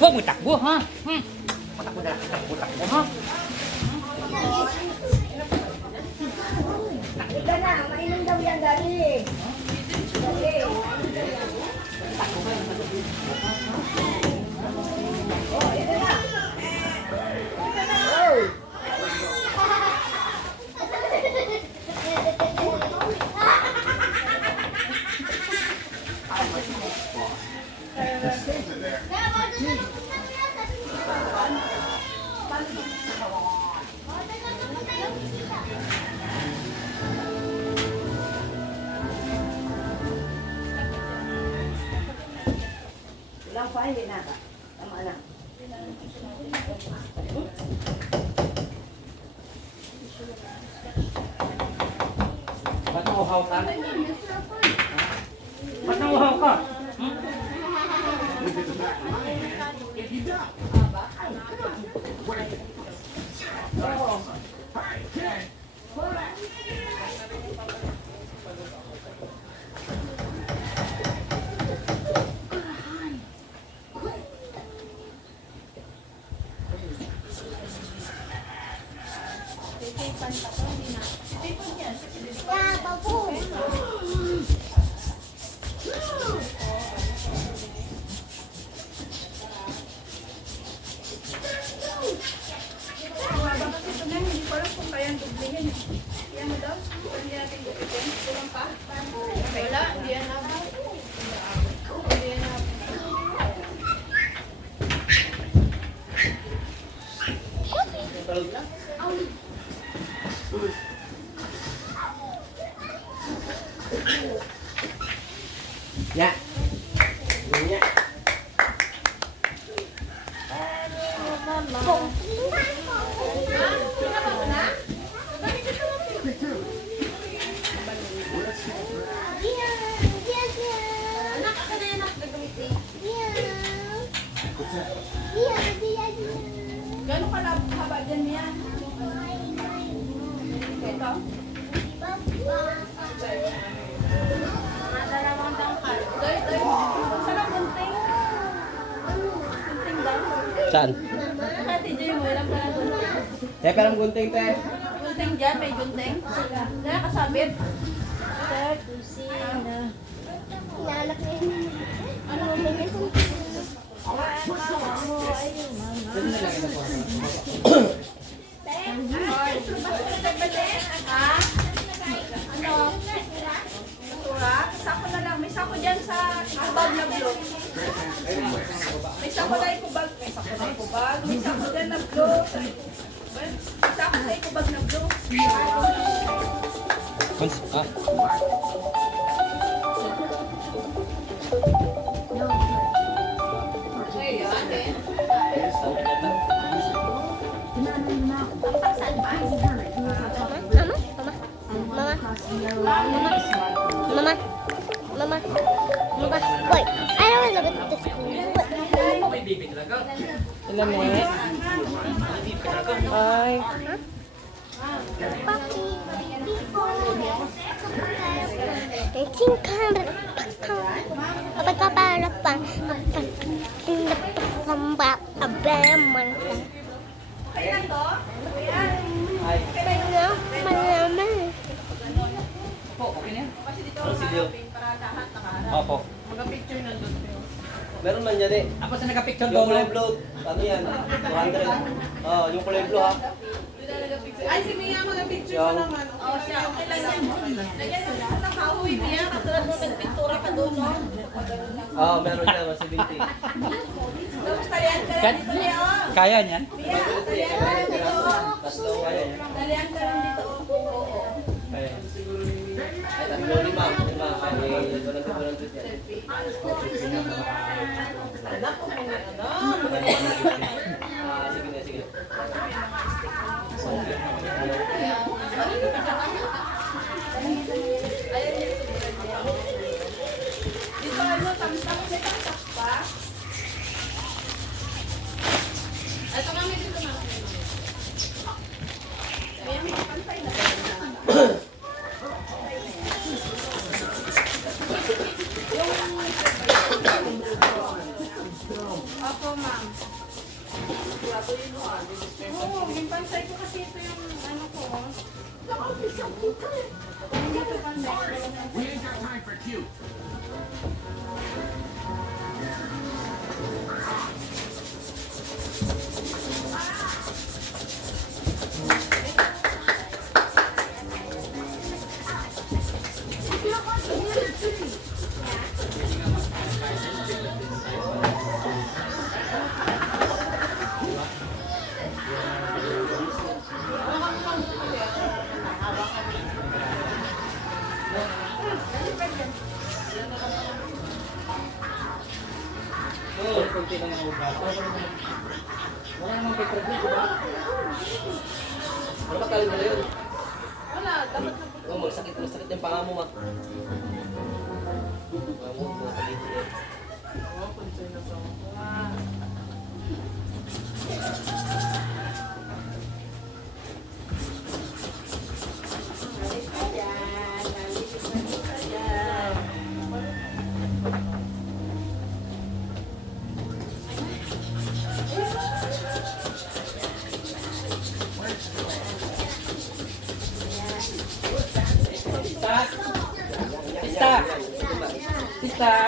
Huwag mo takbo, ha? Matakbo na, takbo, ha? Ika na, mainom daw yan, dali. Dali. Oh, ika na. Oh. Ilang pa, hindi na ka. Tama na. Ba't nauhaw ka? Ba't nauhaw ka? Ya. Ya. Gano'n ka haba dyan yan? Ito? Dalawang tangkal. Doy. Sarap gunting. Gunting daw. Saan? Ate Joy mo, ilang pala gunting. Teka lang gunting, te. Gunting dyan, may gunting. Dala kasabit. Sir, kusina. Ilalak na yun. Ano mo ba yun? Ano? Tura? Sako na lang. May sako dyan sa bag na blue. May sako na ikubag. May sako na ikubag. May sako dyan na blue. May sako na ikubag na blue. Mama. Wait, I don't want to look at this. May bibi talaga. Ilan na eh? Ay. Papi. Tingkang apa kapal apa sambal abeman. Kailan to? Malaman. Po, okay na yan? Kasi dito harapin para lahat nakaharap. Opo. Mga-picture nandun. Meron man yan eh. Ako sa nagka-picture Yung doon. kulay blue, ano yan? 200. Oh, yung kulay blue ha. Ay, si Mia mga-picture Yung, naman. Oo, siya. Okay lang yan. Lagyan mo sa kahoy, Mia. Katulad mo nagpintura ka doon, no? oh, meron siya, 170. Kamusta yan? Kaya dito niya, oh. Kaya niyan? Bia, dalian ka lang dito. Tatlo, kaya niya. Dalian ka lang dito. Oo. Kaya. Ay, tatlo, lima. Lima. Ay, 100 yan. Sige na, sige. Di ba ano, tamtak? May tamtak pa? Ito kami dito na. Ayan, may pantay na. Opo, ma'am. Oo, yung pantay ko kasi ito yung ano ko. Hindi ito pantay. Oo, kunti lang yung ugat. Wala namang petrol dito ba? Ano ba tawag nila yun? Wala, dapat na Oo, masakit yung panga mo, ma. Panga mo, masakit yan. Sister! Sister!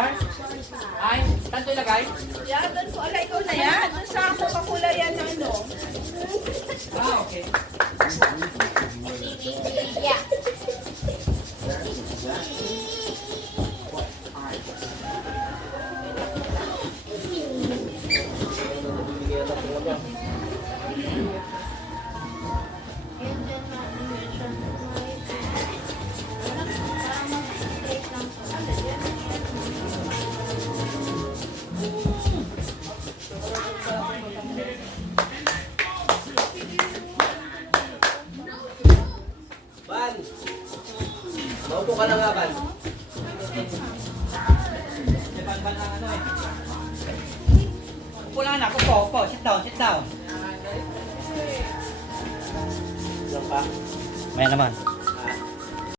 Ay, tanto ilagay? yan, doon ko alay ko na yan. Doon sa Coca-Cola yan na ano. Ah, okay. Yeah. Ban! Maupo ka na nga, Ban. Ban ang ano eh. Upo lang anak, upo. Sit down, sit down. Ilan pa? Maya naman. Ah,